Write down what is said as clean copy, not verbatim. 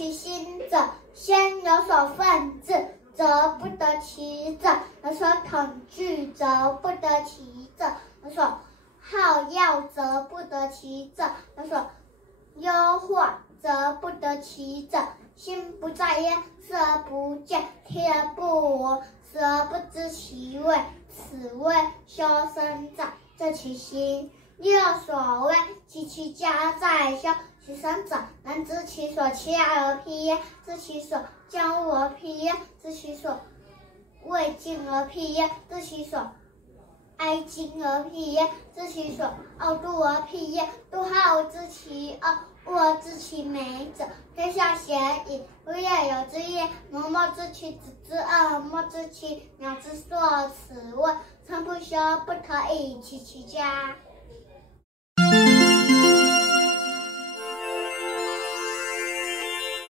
其心者，先有所愤之，则不得其者；有所恐惧，则不得其者；有所好要，则不得其者；有所忧患，则不得其者。心不在焉，视而不见，听而不闻，食而不知其味，此谓修身在，正其心。又所谓其家在修，其身者，能知其所期爱而辟焉，知其所将恶而辟焉，知其所未尽而辟焉，知其所哀矜而辟焉，知其所傲妒而辟焉。度好知其恶，恶而知其美者，天下鲜矣。夫业有之一，默默知其子之恶，莫知其鸟之硕。此谓称不修，不可以齐其家。